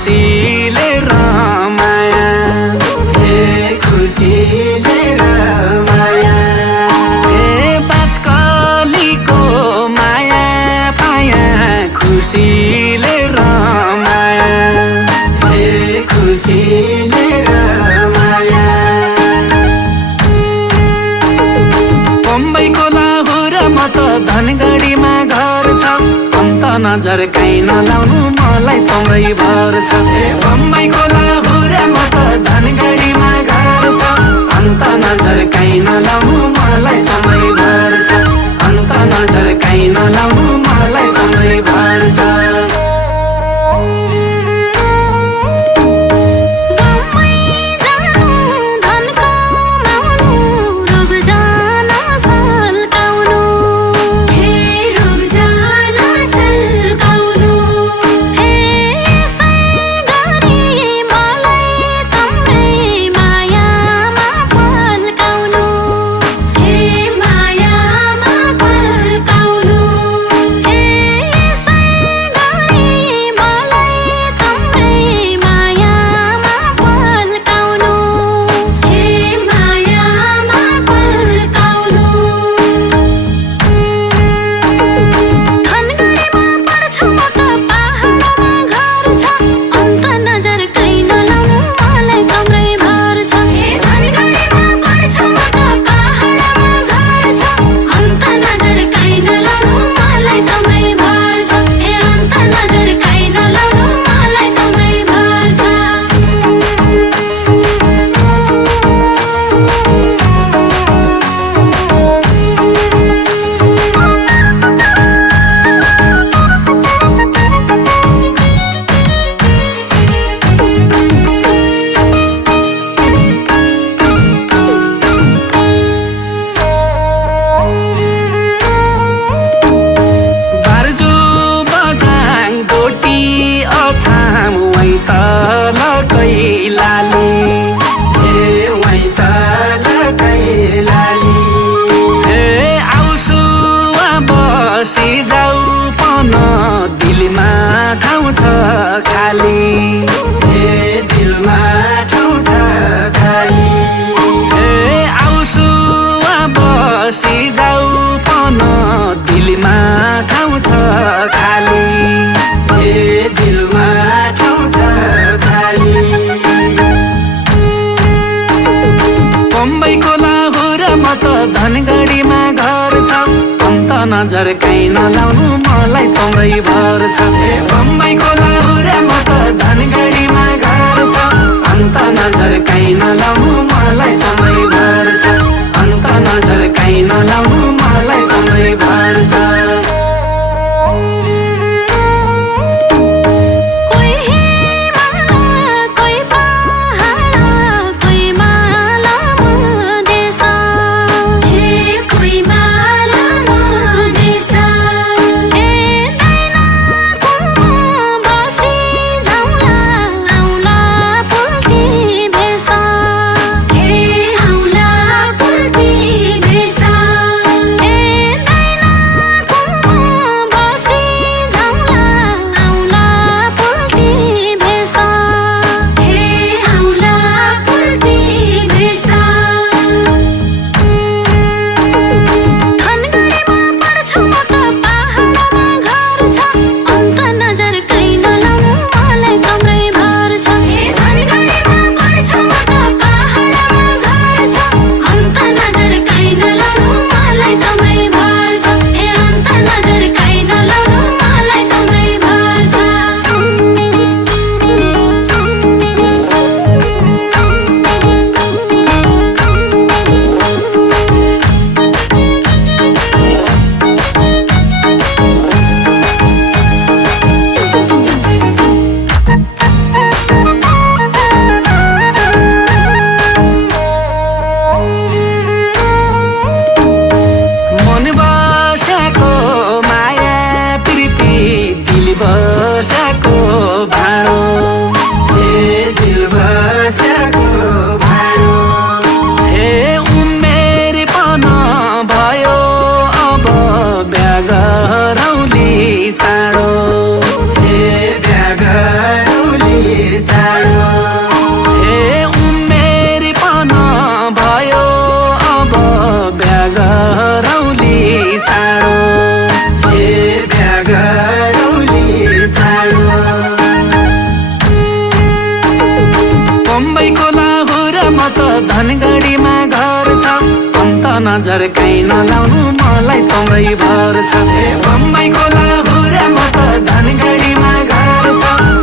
खुसीले रमाया हे खुसीले रमाया हे पाँचकलीको माया पाया खुसीले रमाया हे खुसीले रमाया बम्बईको लाहुर म त धनगढीमा घर छ अन्त नजर काहीँ नलाउनु मलाई तम्रै भर छ हे बम्बईको लाहुर म त धनगढीमा घर छ अन्त नजर काहीँ नलाउनु मलाई तम्रै भर छ अन्त नजर काहीँ नलाउनु मलाई तम्रै भर छ जाऊ पन दिलमा ठाउँ छ खाली हे दिलमा ठाउँ छ खाली हे आउँछु बसी जाऊ पन दिलमा ठाउँ छ खाली हे दिलमा ठाउँ छ खाली बम्बईको लाहुर म त धनगढीमा घर छ अन्त नजर काहीँ नलाउनु मलाई तम्रै भर छ हे बम्बईको लाहुर म त धनगढीमा घर छ अन्त नजर काहीँ नलाउनु मलाई तम्रै भर छ अन्त नजर काहीँ नलाउनु मलाई तम्रै भर छ धनगढीमा घर छ अन्त नजर काहीँ नलाउनु मलाई तँदै भर छ बम्बईको लाहुरेमा त धनगढीमा घर छ